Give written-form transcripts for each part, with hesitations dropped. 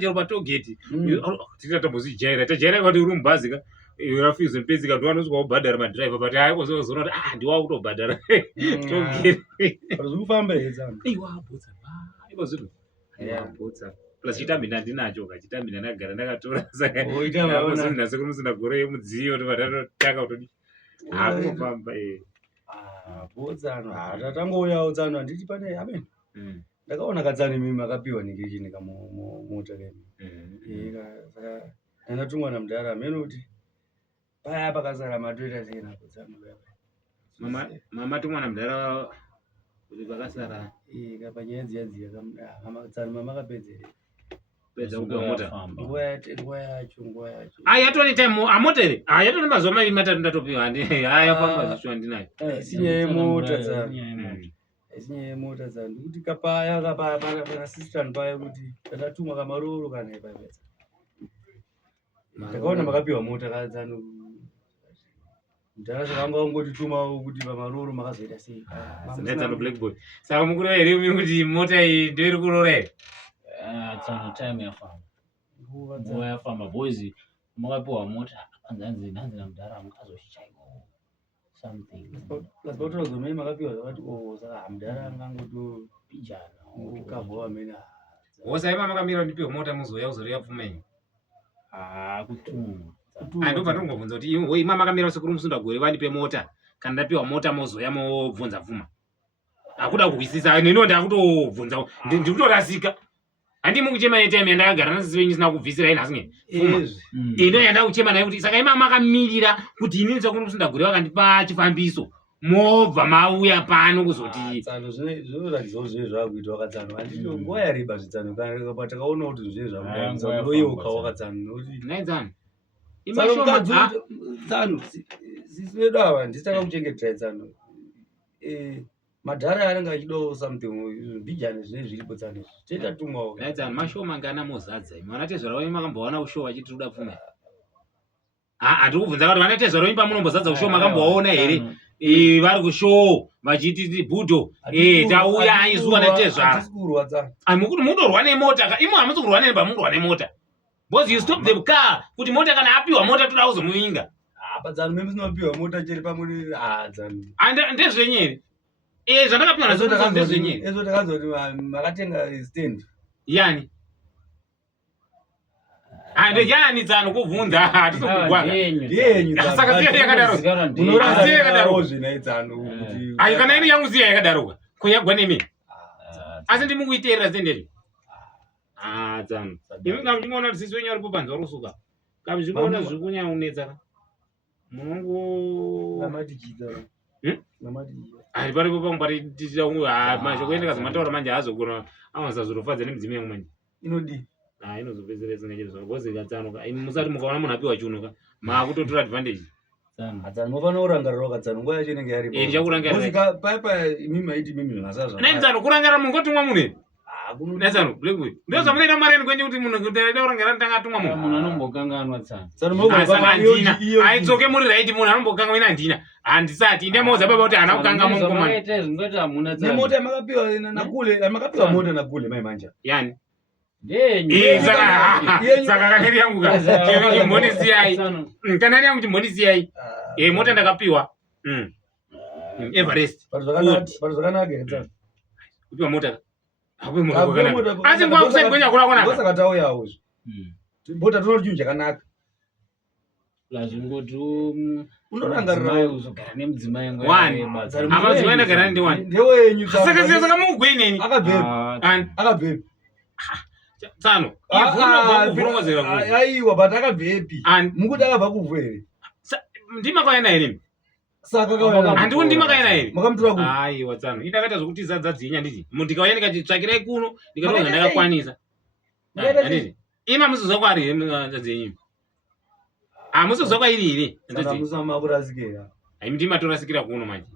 chero patogeti titatombozijaira tajaira kuti uri mubhazi ka rafize mpedzi ka ndiwanosvika kubhadhara madhiraivha but haikuzozona kuti ndiwa kutobhadhara togeti kufamba hedzana iwabhutsa ikozvino iwabhutsa plus chitambina ndinacho kachitambina ndagara ndakatora saka ndazonase kumusina gore yemudziyo kuti vatatotaka kutodi hakufamba bhutsano tatangouyawo tsano handiti pane amene ndakaona kadzani mimi makapiwa nikechini kamota kemi saka ndanatumwa namudhara amene kuti paya pakazara matoita sena kutsano mama tumwa namudhara kuti pakasara kapanyaya dziyadziya tsano mamakapedzere pedza kupiwa mota nguva yacho yatoni time amotere yatoni mazuva maviri matatu ndatopiwa yafamba zvishuwa ndinayo isinyaya yemota tsano isinyaya yemota tsano ndikuti kapaya pakasisitani paya kuti katatumwa kamaroro kana ipapedza ndakaona makapiwa mota kadzano ndakasaka ungotitumawo kuti pamaroro makazoita sei zinaitsano blackboy saka mukureva here umi kuti mota iyi ndoiri kurora here tsano time yafamba nguva yafamba boys makapiwa mota anzi namudhara mukazochichaiwo something lazotozomai makapiwa zakati saka mudhara angangotopijana ukabva amene wosaima makamira ndipiwa mota muzoya uzori yapfumenyi kutumwa ndobva ndongobvunza kuti ima makamira sekuru musunda gore vandipe mota kana ndapiwa mota mozoya mobvunza pfuma akuda kuhwisisa neno ndakutobvunza ndikutorasika handi mukuchema netime yandakagara nasisi venyu sina kubvisira ine asinge ino yanda kuchema naye kuti saka ima makamirira kuti inini sekuru musunda gore vakandipa chifambiso mobva mauya pano kuzoti tsano zvinoratidzawo zvinenge zvakuitwa katsano handito nguva yareba zvitsano patakaona kuti zvinenge zvakudaoyeuka wakatsano nokuti naitsano tsano sisi vedu ava ndisitaka kuchengetera tsano madhara anenge achidawo something bhijani zvinenge zviripo tsano tetatumwawo naitsano mashoma ngana mozadza imi vanatezvara vami makambowana ushowa achiti toda pfuma hatiri kubvunza kuti vanatezvara vami pamunombozadza ushowa makambowaona here vari kushow vachiti bhudho tauya aizuwa natezvara mukuti mutorwa nemota imo hamusi kurwa neni pamundorwa nemota because you stop the car kuti mota kana apiwa mota toda kuzomuvinga padzano mimi sinopiwa mota cheri pamuri dzano ndezvenyeri zvandakapiwa nazo ndezvenyeri ezo takaanza kuti makatenga stand yani yani tsano kubvunza hatisokugwaga saka siya yakadaro unoranga yakadaro zvinaitsano kuti ayi kana ini yangu siya yakadaroka kunyagwa nemi asi ndimukuiteerera senderi tsano imi kamuchimaona kuti sisi wenyu aripo panza rosuka kamuchimaona zviri kunyaunetsa munongo ari paripo pangu patitira mashoko endeka zomataura manje haazogona amasazorofadza nemidzimu yangu manje inodi inozopedzera isingacherizva bhozi tsano musati mukaona munhu apiwa chiuno maakutotora advantage tsano mofana kurangarira wakatsano nguva yacho inenge yaripo ndichakurangarira paipa imimi maiti mimi masazva naitsano kurangarira mungotumwa munhu naitsano blackboy ndozvamunoita mareni kwenye kuti munhu kutoida kurangarira ndanga atumwa munhu anombokanganwa tsano saka handina aidzoke muri raiti munhu anombokanganwa ine handina handisati ndemauza baba kuti hana kukanganwa mukomana nemota makapiwa nakule makapiwa mota nakule mai manja yani saka kaneri yangu chimbondisiyai kanari yangu chimbondisiyai mota ndakapiwa everest zvakanaka kupiwa mota asi nguva kusai kwenya kunasaka tauyawo mota tonoti chinhu chakanaka lazvingoti unorangarira uzogara nemudzimai amadzimai ndagara ndiwani ndewenyu saka mukugweineni akabvepi tsano aiwa but akabvepi mukuti akabva kuvhu here ndimakaena here saka handikuti ndimakaena here makamutora kuti aiwa tsano indakaita zvokuti zadza dzinya nditi ndikauya ndikatitsvakirai kuno ndikatonga ndakakwanisa handiti ima musizwa kwari here zadzenyu musizwa kwairi here ndimatorasikira kuno manje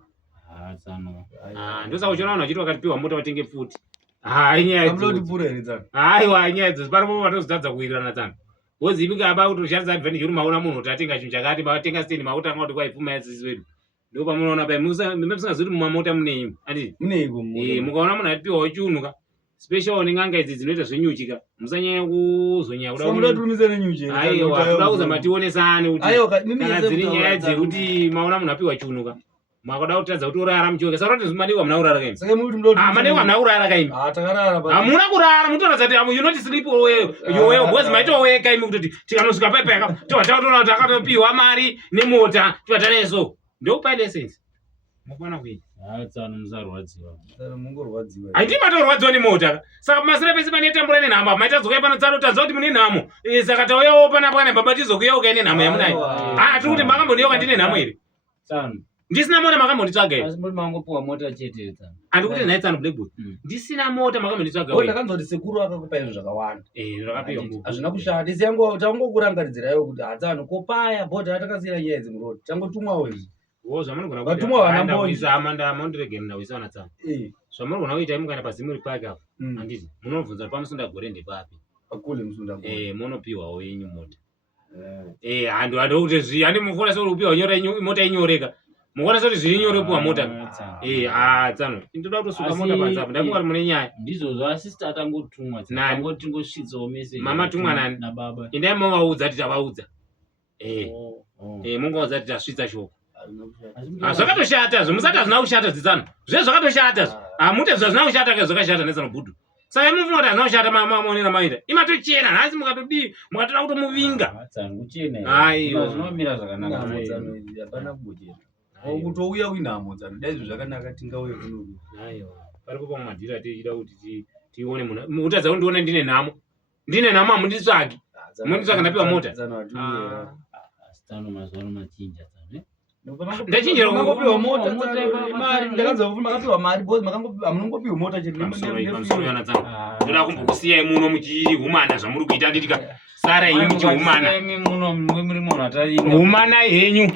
ndosaka uchiona vanhu vachiti vakatipiwa mota vatenge pfuti aiwa nyaya idzozi paripo patozotadza kuwirirana tsano bhozi imika aba kutoshandisa advantage kuti maona munhu kuti atenga chinhu chakati matenga stendi mautanga kuti kwaipfuma yasisi wedu ndo pamunoona pai musingazoti mumamota muneimo anditi muneiko mukaona munhu atipiwawo chiunuka special ninganga idzi dzinoita zvenyuchika musanyanya kuzonyanya Saka muda turumize nenyuchi. aiwa tudauza mationesane kuti Ayo mimi kana dziri nyaya dzekuti maona munhu apiwa chunuka mwakada kutadza kuti urara muchiweke saka kuti madiwa muna urara kaini Saka muri muda madiwa muna urara kaini takarara pa. hamuna kurara mutoratidza kuti you not sleep yoweyo bozi maitoweka imi kuti tikanosvika pepeka towatautona kuti akatopiwa mari nemota tivataneso ndoupai license mukwana kuita Tsano muzarwadziwa. Saka mungorwadziwa. haiti matorwadziwa nemota saka masire pese pane tambura nenhamo maitadzokai pano tsano tadza kuti mune nhamo saka tauyawo panapa kana baba tizokuyaukai nenhamo yamunai tiri kuti makambondiyauka ndine nhamo here Tsano. ndisina mota makambonditsvagai Asi muri mangopuwa mota chete tsano. andikuti nhai tsano blackboard ndisina mota makambonditsvaga Wewe ndakanzwa kuti sekuru akakupa izvo zvakawanda. rakapiwa Hazvina kushanda. Isi yangu tangokurangaridzirayo kuti hadzano kopaya bhodha atakasira nyaya dzimurodi. Tangotumwawo izvi. zvamunogona Vatumwa vana mbonyi. kuisa amanda amandiregere ndawisa wana tsano zvamunogona kuita mukaenda pazimuri pake apo handiti munobvunza pamusunda gore ndepapi Akule musunda. munopiwawo yenyu mota handu kuti zvi handi mukona sekuti upiwa mota inyoreka mukona sekuti zviri nyore upiwa mota tsano ndoda kutosuka mota panzapo ndafunga kuti mune nyaya Ndizvo asista atangotumwa. Tangoti ngosvitsawo message. mama tumwa nani nababa. endai mavaudza kuti tavaudza mungaudza kuti tasvitsa shoko zvakatoshata musati hazvina kushata dzitsano zve zvakatoshata hamute zvazvina kushata ke zvakashata nezanobhudhu saka mufunga kuti hazvina kushata mamonera maita imatochena nhasi mukatodii mukatoda kutomuvinga Tsano kuchena. Aiwa. Zvinomira zvakanaka. Hapana kugochena. Kutouya kuinhamo tsano. Dai izvo zvakanaka tingauye kuno. paripo pamwe madhira tichida kuti tione munhu utadza kuti ndione ndine nhamo hamunditsvagi munditsvaga ndapiwa mota Tsano mazuva machinja tsano. ndachinjira makangopiwa mota mari ndakanzwa kuti makapiwa mari bozi makangopiwa mota chete pamusoro dzangu ndoda kumbokusiyai muno muchihumana zvamuri kuita nditika sarai muchihumana Muno muri munhu atari. humanai henyu